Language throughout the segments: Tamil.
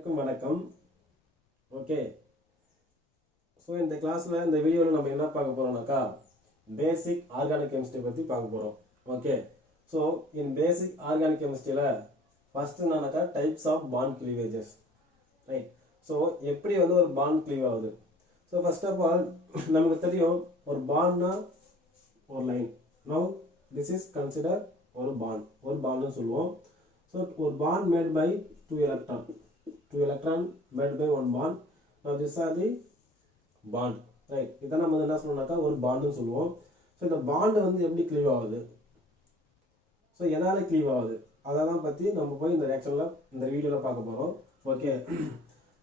அனைவருக்கும் வணக்கம். ஓகே, ஸோ இந்த கிளாஸில் இந்த வீடியோவில் நம்ம என்ன பார்க்க போகிறோம்னாக்கா பேசிக் ஆர்கானிக் கெமிஸ்ட்ரி பற்றி பார்க்க போகிறோம். Okay, so in basic organic கெமிஸ்ட்ரியில் ஃபஸ்ட்டு என்னன்னாக்கா types of bond cleavages. Right, so எப்படி வந்து ஒரு பாண்ட் கிளீவ் ஆகுது. ஸோ ஃபர்ஸ்ட் ஆஃப் ஆல் நமக்கு தெரியும் ஒரு பாண்ட்னா ஒரு line. Now this is consider ஒரு பாண்ட்னு சொல்லுவோம். ஸோ ஒரு bond made by two electron made by one bond. Now this are the bond, right? இதான் நம்ம என்ன சொல்லணும்னாக்கா ஒரு பாண்ட்னு சொல்லுவோம். ஸோ இந்த பாண்ட் வந்து எப்படி கிளீவ் ஆகுது, ஸோ எதால கிளீவ் ஆகுது அதெல்லாம் பற்றி நம்ம போய் இந்த ரியாக்ஷனில் இந்த வீடியோவில் பார்க்க போகிறோம். ஓகே,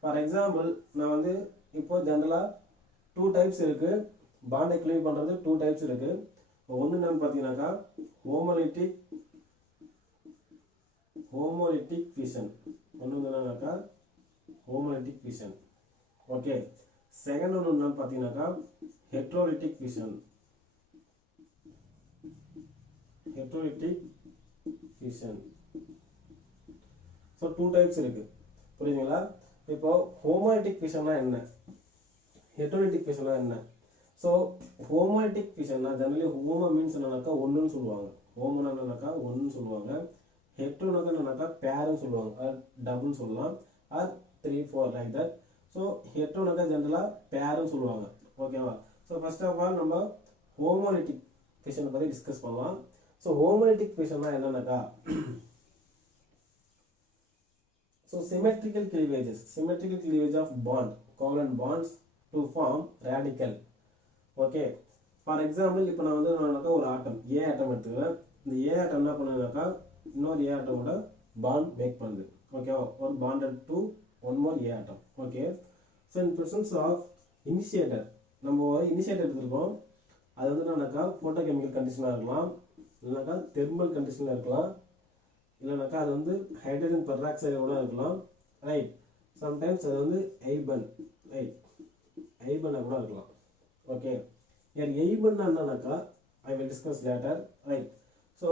ஃபார் எக்ஸாம்பிள் நான் வந்து இப்போ ஜென்ரலாக 2 டைப்ஸ் இருக்குது. பாண்டை கிளீவ் பண்ணுறது 2 டைப்ஸ் இருக்குது. ஒன்று என்னன்னு பார்த்தீங்கன்னாக்கா ஹோமோலிட்டிக் ஃபிஷன். ஒன்று என்னன்னாக்கா ஹோமோலிட்டிக் ஃபிஷன். ஓகே, செகண்ட் ஒன்று என்னன்னு பார்த்தீங்கன்னாக்கா ஹெட்ரோலிட்டிக் ஃபிஷன். ஸோ 2 டைப்ஸ் இருக்கு, புரியுதுங்களா? இப்போ ஹோமோலிட்டிக் ஃபிஷன்னா என்ன, ஹெட்ரோலிட்டிக் ஃபிஷன்னா என்ன? ஸோ ஹோமோலிட்டிக் ஃபிஷன்னா ஜெனரலி ஹோமோ மீன்ஸ் என்னன்னாக்கா ஒன்றுன்னு சொல்லுவாங்க. ஹோமோனா என்னன்னாக்கா ஒன்றுன்னு சொல்லுவாங்க. ஹெட்ரோனாக்கா என்னன்னாக்கா பேர்னு சொல்லுவாங்க, ஆர் டபுள்னு சொல்லலாம், ஆர் 3 4 லைக் தட். ஸோ ஹெட்ரோனாக்கா ஜென்ரலாக பேர்னு சொல்லுவாங்க. ஓகேவா? ஸோ ஃபர்ஸ்ட் ஆஃப் ஆல் நம்ம ஹோமோலிட்டிக் ஃபிஷனை பற்றி டிஸ்கஸ் பண்ணலாம். ஸோ ஹோமோலிட்டிக் ஃபிஷன்னா என்னன்னாக்கா so symmetrical cleavage of bond, covalent bonds to form radical. Okay, for example இப்போ நான் வந்து என்னன்னாக்கா ஒரு ஆட்டம் A ஆட்டம் எடுத்துக்கிறேன். இந்த A ஆட்டம் என்ன பண்ணுதுனாக்கா இன்னொரு A ஆட்டமோட பாண்ட் மேக் பண்ணுது. ஓகேவா? ஒரு bonded to one more A atom. Okay, so in presence of initiator, நம்ம ஒரு இனிஷியேட்டர் எடுத்துருக்கோம். அது வந்து என்னன்னாக்கா போட்டோ கெமிக்கல் கண்டிஷனாக இருக்கலாம், இல்லைனாக்கா தெர்மல் கண்டிஷனாக இருக்கலாம், இல்லைனாக்கா அது வந்து ஹைட்ரஜன் பெராக்சைடு கூட இருக்கலாம். ரைட், சம்டைம்ஸ் அது வந்து ஐபன்னா கூட இருக்கலாம். ஓகே, எய்பன்னா என்னன்னாக்கா I will discuss later. Right, so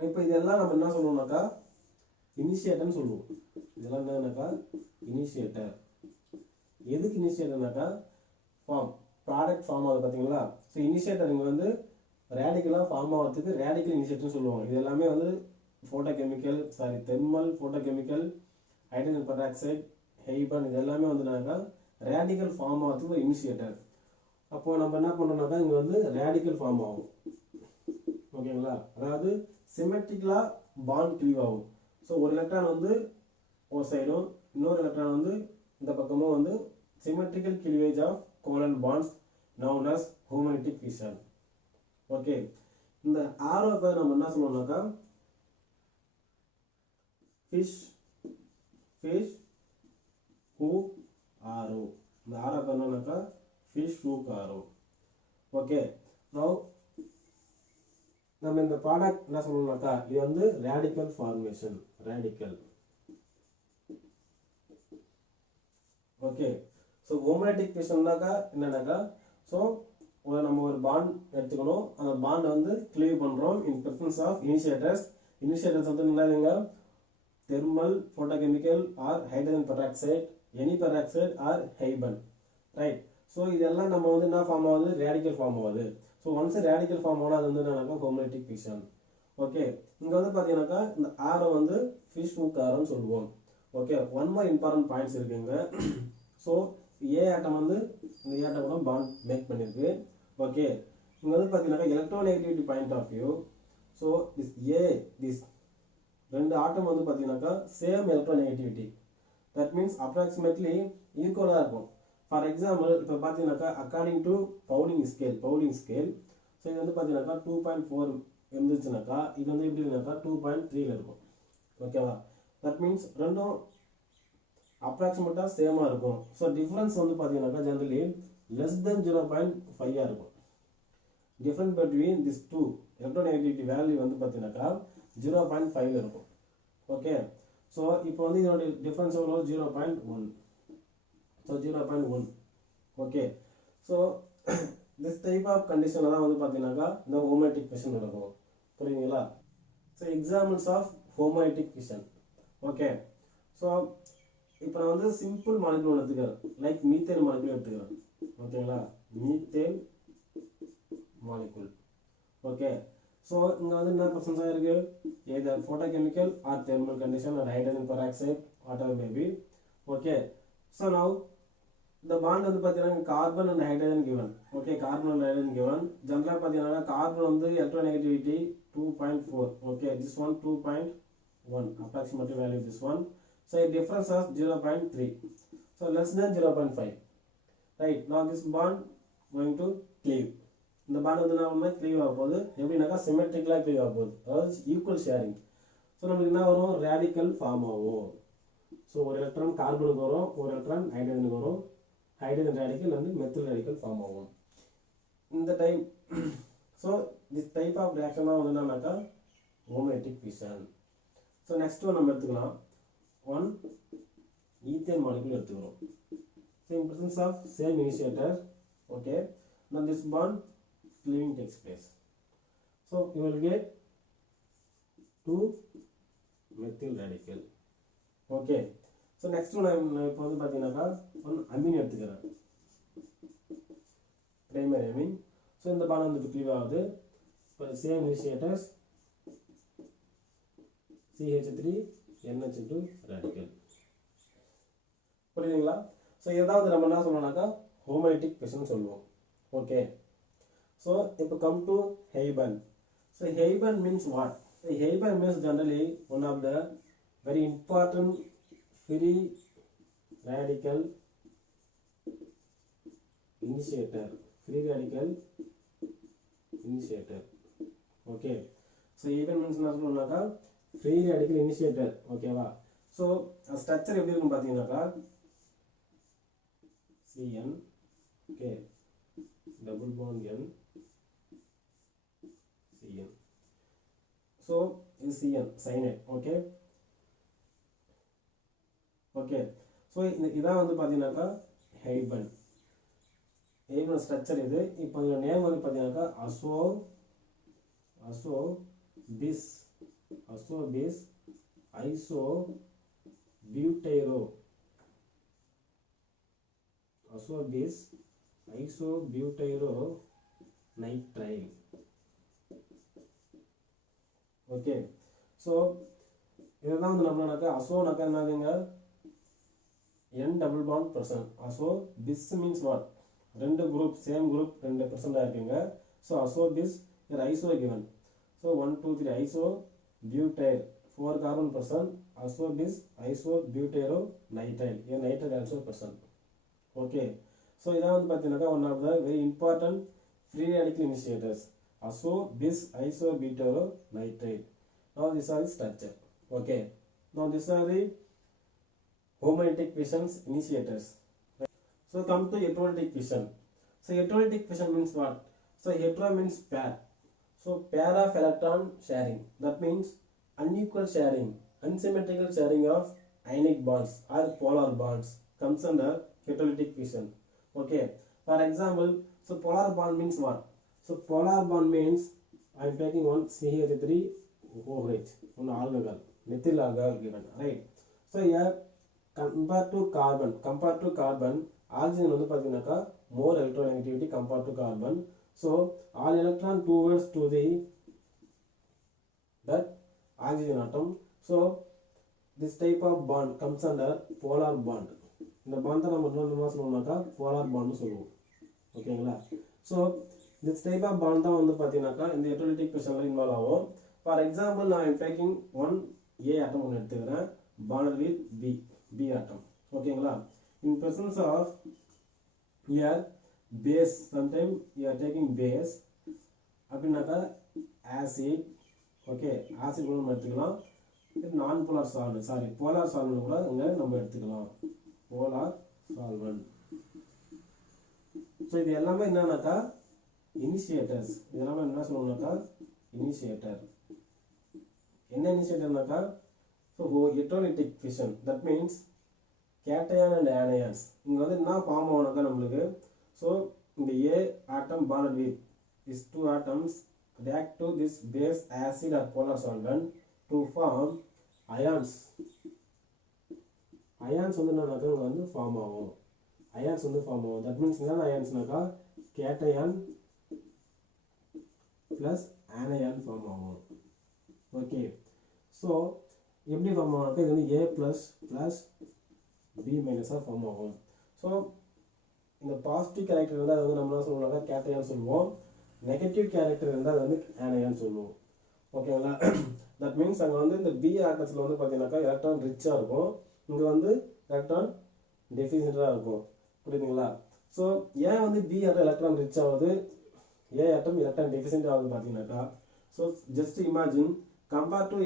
இப்போ இதெல்லாம் நம்ம என்ன சொல்லுவோம்னாக்கா இனிஷியேட்டர்னு சொல்லுவோம். இதெல்லாம் என்னன்னாக்கா இனிஷியேட்டர். எதுக்கு இனிஷியேட்டர்னாக்கா ப்ராடக்ட் ஃபார்ம் ஆகுது பார்த்தீங்களா? ஸோ இனிஷியேட்டர் இங்கே வந்து ரேடிக்கலாக ஃபார்ம் ஆகிறதுக்கு ரேடிக்கல் இனிஷியேட்டர்னு சொல்லுவாங்க. இது எல்லாமே வந்து தெர்மல் போட்டோகெமிக்கல், ஹைட்ரஜன் பெராக்சைடு, ஹெய்பன், இது எல்லாமே வந்து ரேடிக்கல் ஃபார்ம் ஆகிறதுக்கு ஒரு இனிஷியேட்டர். அப்போ நம்ம என்ன பண்றோம்னாக்கா இங்க வந்து ரேடிக்கல் ஃபார்ம் ஆகும். ஓகேங்களா? அதாவது சிமெட்ரிக்கலா பாண்ட் கிளீவ் ஆகும். ஸோ ஒரு எலக்ட்ரான் வந்து ஒரு சைடும் இன்னொரு எலக்ட்ரான் வந்து இந்த பக்கமும் வந்து symmetrical cleavage of covalent bonds known as homolytic fission. Okay, இந்த ஆரோவை நம்ம என்ன சொல்லுவோம்னாக்கா fish hook arrow. இந்த ஆரோவை என்னன்னாக்கா fish hook arrow. Okay, now நம்ம இந்த ப்ராடக்ட் என்ன சொல்லணும்னாக்கா இது வந்து radical formation. Okay, so homolytic ஃபிஷன்னாக்கா என்னன்னாக்கா ஸோ நம்ம ஒரு பாண்ட் எடுத்துக்கணும். அந்த பாண்ட் வந்து கிளீவ் பண்றோம் இன் பிரசன்ஸ் ஆஃப் இனிஷியேட்டர்ஸ் வந்து என்னதுங்க thermal photochemical or hydrogen peroxide, any peroxide or hyphen. Right, so இதெல்லாம் நம்ம வந்து என்ன ஃபார்ம் ஆகுது, ரேடிக்கல் ஃபார்ம் ஆகுது. ஸோ ஒன்ஸ் ரேடிக்கல் ஃபார்ம் ஆனால் அது வந்து என்னன்னாக்கா ஹோமோலிட்டிக் ஃபிஷன். ஓகே, இங்கே வந்து பார்த்தீங்கன்னாக்கா இந்த ஆரோ வந்து ஃபிஷ் ஹூக் ஆரோன்னு சொல்லுவோம். Okay, one more important points இருக்குங்க. ஸோ ஏ ஆட்டம் வந்து இந்த ஏ ஆட்டம் கூட பாண்ட் மேக் பண்ணிருக்கு. ஓகே, இங்கே வந்து பார்த்தீங்கன்னாக்கா electronegativity point of view. So this ரெண்டு ஆட்டம் வந்து பார்த்தீங்கன்னாக்கா same electronegativity. That means approximately ஈக்குவலாக இருக்கும். ஃபார் எக்ஸாம்பிள் இப்போ பார்த்தீங்கன்னாக்கா according to Pauling scale so இது வந்து பார்த்தீங்கன்னாக்கா 2.4 இருந்துச்சுனாக்கா இது வந்து எப்படி இருந்தாக்கா 2.3 இருக்கும். ஓகேவா? தட் மீன்ஸ் ரெண்டும் அப்ராக்சிமேட்டாக சேமாக இருக்கும். ஸோ டிஃப்ரென்ஸ் வந்து பார்த்தீங்கன்னாக்கா ஜெனரலி லெஸ் தென் 0.5 இருக்கும். Difference between this two electronegativity value வந்து பார்த்தீங்கன்னாக்கா 0.5 இருக்கும். ஓகே, ஸோ இப்போ வந்து இதோட டிஃப்ரென்ஸ் எவ்வளோ 0.1. So 0.1. Okay, so this type of condition தான் வந்து பார்த்தீங்கன்னாக்கா இந்த ஹோமோலிட்டிக் ஃபிஷன் நடக்கும். புரியுங்களா? So examples of homolytic fission. Okay, so இப்போ நான் வந்து சிம்பிள் மாலிகுல் எடுத்துக்கிறேன், லைக் மீத்தேன் மாலிகுல் எடுத்துக்கிறேன். ஓகேங்களா, மீத்தேன் மாலிகுல். ஓகே, ஸோ இங்கே வந்து என்ன ப்ரெசன்ஸாக இருக்கு, either photochemical or thermal condition or hydrogen peroxide, whatever may be. Okay, so now the bond வந்து பார்த்தீங்கன்னா carbon and hydrogen given. Okay, carbon and hydrogen given. ஜென்ரலாக பார்த்தீங்கன்னா கார்பன் வந்து electronegativity 2.4. Okay, this one 2.1 approximately value this one. So it difference of 0.3. So less than 0.5. Right, now this bond going to cleave. இந்த பாண்ட் வந்து என்ன பண்ணா க்ளீவ் ஆக போகுது, எப்படின்னாக்கா சிமெட்ரிக்கலாக க்ளீவ் ஆக போகுது, அதாவது ஈக்குவல் ஷேரிங். ஸோ நமக்கு என்ன வரும், ரேடிக்கல் ஃபார்ம் ஆகும். ஸோ ஒரு எலக்ட்ரான் கார்பனுக்கு வரும், ஒரு எலக்ட்ரான் ஹைட்ரஜனுக்கு வரும், ஹைட்ரஜன் ரேடிக்கல் வந்து மெத்தில் ரேடிக்கல் ஃபார்ம் ஆகும் இந்த type. So this type of reaction தான் வந்து என்னன்னாக்கா homolytic fission. So next one நம்ம எடுத்துக்கலாம், ஒன் ஈத்தேன் மாலிகுல் எடுத்துக்கிறோம். So in presence of same initiator. Okay, now this bond cleaving takes place. So you will get two methyl radical. Okay, so next one இப்போ வந்து பார்த்தீங்கன்னாக்கா ஒன் அமீன் எடுத்துக்கிறேன், பிரைமரி அமீன். ஸோ இந்த பாண்ட் வந்து க்ளீவ் ஆகுது. இப்போ same initiators CH3 NH2 radical. புரியுதுங்களா? ஸோ ஏதாவது நம்ம என்ன சொல்லணும்னாக்கா ஹோமோலைட்டிக் ஃபிஷன் சொல்லுவோம். Okay, so if we come to Haben, so Haben means what? So Haben means generally one of the very important free radical initiator, free radical initiator. Okay, so Haben means என்ன சொல்றோம்னாக்கா free radical initiator. ஓகேவா? so ஸ்ட்ரக்சர் எப்படி இருக்கும் பாத்தீங்கன்னாக்கா CN, okay, double bond N, CN. So is CN cyanide. Okay, okay, so இதான் வந்து பாத்தீங்கன்னாக்கா ஹைபன். ஹைபன் ஸ்ட்ரக்சர் இது. இப்போ இந்த நேம் வந்து பாத்தீங்கன்னாக்கா azobis isobutyro, azobis isobutyro nitrile. Okay, so இதெல்லாம் வந்து நம்மனாக்கா அசோனாக்கா என்னதுங்க, N double bond present. Azo bis means what, ரெண்டு குரூப் சேம் குரூப் 2% இருக்குங்க. So azo bis iso given. So 1 2 3 iso butyr 4 carbon present, azo bis iso butyro nitrile, nitrile also present. Okay, so இதான் வந்து பார்த்தீங்கன்னாக்கா one of the very important free radical initiators, azo bis iso butyro nitrile. Now these are the structure. Okay, now these are the homolytic fissions initiators. So come to heterolytic fission. So heterolytic fission means what? So hetero means pair. So pair of electron sharing, that means unequal sharing, unsymmetrical sharing of ionic bonds or polar bonds comes under heterolytic fission. Okay, for example, so polar bond means what? So polar bond means I am taking one CH3 OH, one alcohol, methyl alcohol given, right? So here compared to carbon, oxygen வந்து பாத்தீங்கன்னாக்கா more electronegativity compared to carbon. So all electron towards to the that oxygen atom. So this type of bond comes under polar bond. இந்த பாண்ட் நம்ம என்ன சொல்லுவோம்னாக்கா polar bond சொல்லுவோம். ஓகேங்களா? So this type of bond தான் வந்து பாத்தீங்கன்னாக்கா இந்த heterolytic fission ல இன்வால்வ் ஆகும். For example, I am taking one A atom ஒன்று எடுத்துக்கிறேன், bonded with B atom. ஓகேங்களா? In presence of here base, sometime you are taking base அப்படின்னாக்கா acid. ஓகே, ஆசிட் கூட நம்ம எடுத்துக்கலாம். நான் polar solvent, sorry polar solvent கூட இங்க நம்ம எடுத்துக்கலாம், போலார் சால்வெண்ட். ஸோ இது எல்லாமே என்னன்னாக்கா இனிஷியேட்டர்ஸ். இது எல்லாமே என்ன சொல்லணும்னாக்கா இனிஷியேட்டர். என்ன இனிஷியேட்டர்னாக்கா so heterolytic fission, that means cation and anions. இங்கே வந்து என்ன ஃபார்ம் ஆகுனாக்கா நம்மளுக்கு, ஸோ இந்த A atom bonded with these two atoms react to this base acid or polar solvent to form ions ions வந்து என்னன்னாக்கா இங்கே வந்து ஃபார்ம் ஆகும். அயான்ஸ் வந்து ஃபார்ம் ஆகும். தட் மீன்ஸ் என்னென்ன அயான்ஸ்னாக்கா கேட்டயான் ப்ளஸ் ஆனயான் ஃபார்ம் ஆகும். ஓகே, ஸோ எப்படி ஃபார்ம் ஆகும்னாக்கா இது வந்து ஏ ப்ளஸ் பி மைனஸாக ஃபார்ம் ஆகும். ஸோ இந்த பாசிட்டிவ் கேரக்டர் இருந்தால் அது வந்து நம்ம என்ன சொல்லுவாங்க கேட்டயான் சொல்லுவோம். நெகட்டிவ் கேரக்டர் இருந்தால் அது வந்து ஆனயான் சொல்லுவோம். ஓகேங்களா? தட் மீன்ஸ் அங்கே வந்து இந்த பி ஆட்டத்தில் வந்து பார்த்தீங்கன்னாக்கா எலக்ட்ரான் ரிச்சாக இருக்கும், இங்கே வந்து எலக்ட்ரான் டெஃபிசிட்டாக இருக்கும். புரியுதுங்களா? ஸோ ஏன் வந்து பி ஆட்டம் எலக்ட்ரான் ரிச் ஆகுது, ஏ ஆட்டம் எலக்ட்ரான் டெஃபிசிட் ஆகுது பார்த்தீங்கன்னாக்கா, so just imagine compare to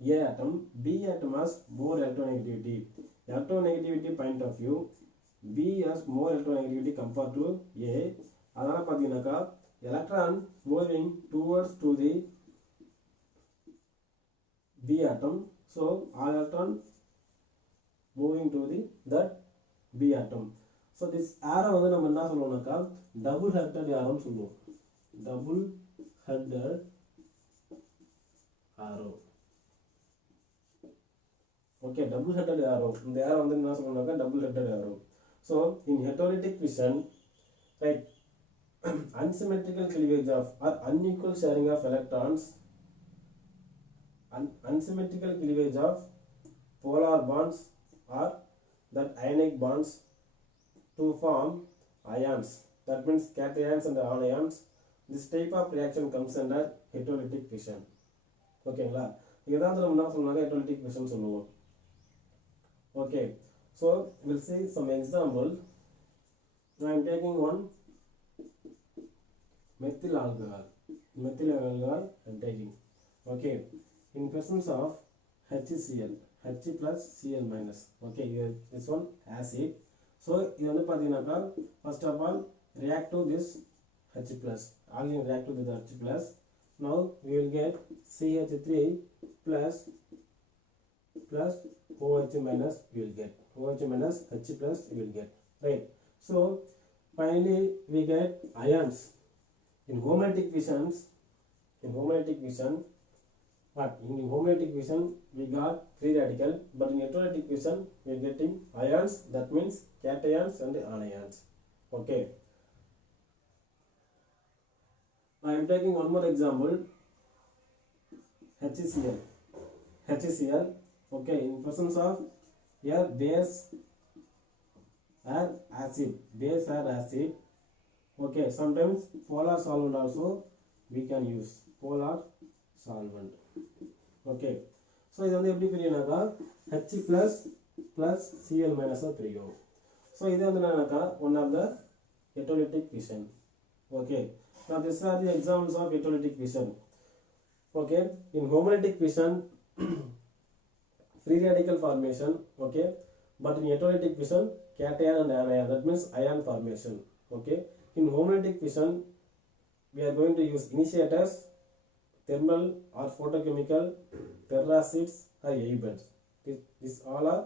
A atom, B atom has more electronegativity. Electronegativity point of view, B has more electronegativity compared to A. அதனால பார்த்தீங்கன்னாக்கா electron moving towards to the B atom. So all electron moving to that B atom. So this arrow வந்து நம்ம என்ன சொல்லுவோம்னாக்கா double headed arrow சொல்லுவோம். Double headed arrow. Okay, double headed arrow. இந்த arrow வந்து என்ன சொல்லுவாங்க double headed arrow. So in heterolytic fission, right, unsymmetrical cleavage of or unequal sharing of electrons, unsymmetrical cleavage of polar bonds or that ionic bonds to form ions. That means cations and anions. This type of reaction comes under heterolytic fission. ஓகேங்களா? இதான் நம்ம என்ன சொல்லுவாங்க heterolytic fission சொல்லுவோம். Okay, so we'll see some example. Now I am taking one methyl alcohol. Methyl alcohol I am taking. Okay, in presence of HCl, H plus Cl minus. Okay, here this one acid. So இது வந்து பார்த்தீங்கன்னாக்கா first of all react to this H plus. Again react to the H plus. Now we will get CH3 plus OH minus we will get. OH minus H plus we will get. Right. So finally we get ions. In homolytic fissions, but in homolytic fission we got free radical, but in heterolytic fission we are getting ions. That means cations and anions. Okay. I am taking one more example. HCl. Okay, in presence of here base or acid. Okay, sometimes polar solvent also we can use. Polar solvent. Okay, so இது வந்து எப்படி பிரியும்னாக்கா H plus Cl minus பிரியும். So இது வந்து என்னன்னாக்கா one of the heterolytic fission. Okay, now these are the examples of heterolytic fission. Okay, in homolytic fission free radical formation. Okay, but in heterolytic fission cation and anion, that means ion formation. Okay, in homolytic fission we are going to use initiators, thermal or photochemical, peracids or acids. These all are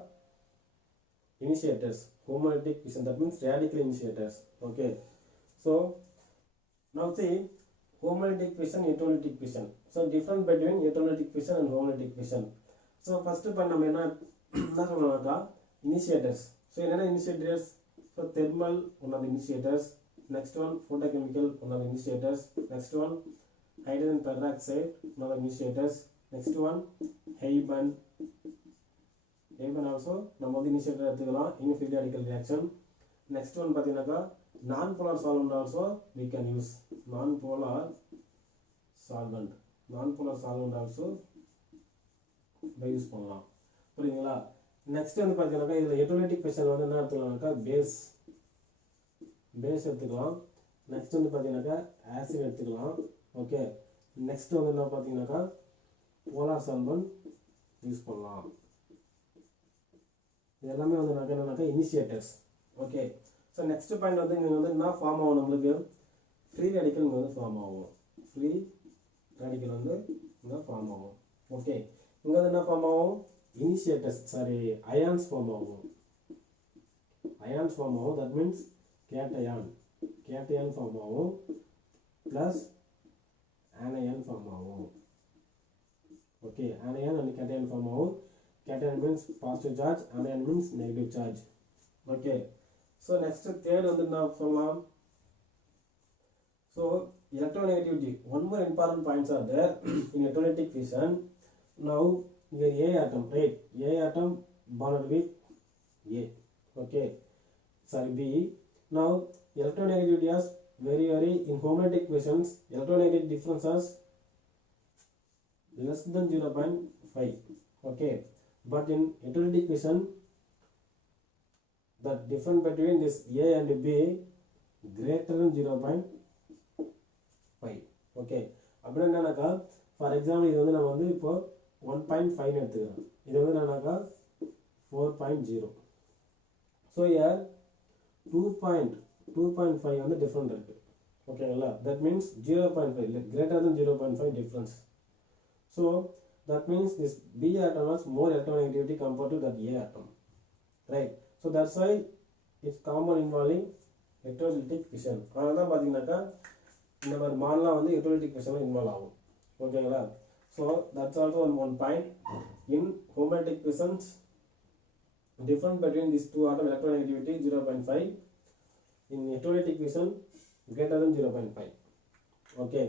initiators. Homolytic fission, that means radical initiators. Okay, so now see homolytic fission, heterolytic fission. So difference between heterolytic fission and homolytic fission. So first point நம்ம என்ன சொல்றோம்னாக்கா initiators. So என்னென்ன initiators? So thermal one of the initiators. Next one photochemical one of the initiators. Next one hydrogen peroxide one of the initiators. Next one Heiban also நம்ம வந்து initiator எடுத்துக்கலாம் in free radical reaction. Next one பார்த்தீங்கன்னாக்கா non-polar solvent also we can use. Non-polar solvent also use பண்ணலாம். புரியுதுங்களா? நெக்ஸ்ட் வந்து பார்த்தீங்கன்னாக்கா இதில் heterolytic fission வந்து என்ன எடுத்துக்கலாம்னாக்கா பேஸ் எடுத்துக்கலாம். நெக்ஸ்ட் வந்து பார்த்தீங்கன்னாக்கா ஆசிட் எடுத்துக்கலாம். ஓகே, நெக்ஸ்ட் வந்து என்ன பார்த்தீங்கன்னாக்கா போலார் சால்வெண்ட் யூஸ் பண்ணலாம். இது எல்லாமே வந்து என்னன்னாக்கா initiators. Okay, so next point வந்து இங்கே வந்து என்ன ஃபார்ம் ஆகும், நம்மளுக்கு ஃப்ரீ ரேடிக்கல் வந்து ஃபார்ம் ஆகும். ஃப்ரீ ரேடிக்கல் வந்து இங்கே ஃபார்ம் ஆகும். ஓகே, இங்கே வந்து என்ன ஃபார்ம் ஆகும், அயான்ஸ் ஃபார்ம் ஆகும். தட் மீன்ஸ் கேட்டயான் ஃபார்ம் ஆகும் ப்ளஸ் ஆனயான் ஃபார்ம் ஆகும். Okay, anion and cation form ஆகும். cation means positive charge, anion means negative charge. Okay, so next third வந்து என்ன சொல்லலாம். So electronegativity, one more important points are there in electrolytic fission. Now here A atom, right? A atom bonded with A. Okay, sorry, B. Now electronegativity is very in homolytic fissions, electronegativity differences less than 0.5. Okay, but in electrolytic fission the difference between this A and B greater than 0.5. Okay, அப்படின்னா என்னன்னாக்கா ஃபார் எக்ஸாம்பிள் இது வந்து நம்ம வந்து இப்போ 1.5 எடுத்துக்கிறோம், இது வந்து என்னன்னாக்கா 4.0. ஸோ இயர் 2.5 வந்து டிஃப்ரெண்ட் இருக்கு. ஓகேங்களா, that means 0.5 greater than 0.5 difference. So that means this B atom has more electronegativity compared to that A atom, right? So that's why it's common involving electrolytic fission. அதனால தான் பார்த்தீங்கன்னாக்கா இந்த மாதிரி மாடலாம் வந்து electrolytic fission இன்வால்வ் ஆகும். ஓகேங்களா, so that's also one point. In homolytic fissions, difference between these two atom electronegativity 0.5. In electrolytic fission greater than 0.5. Okay.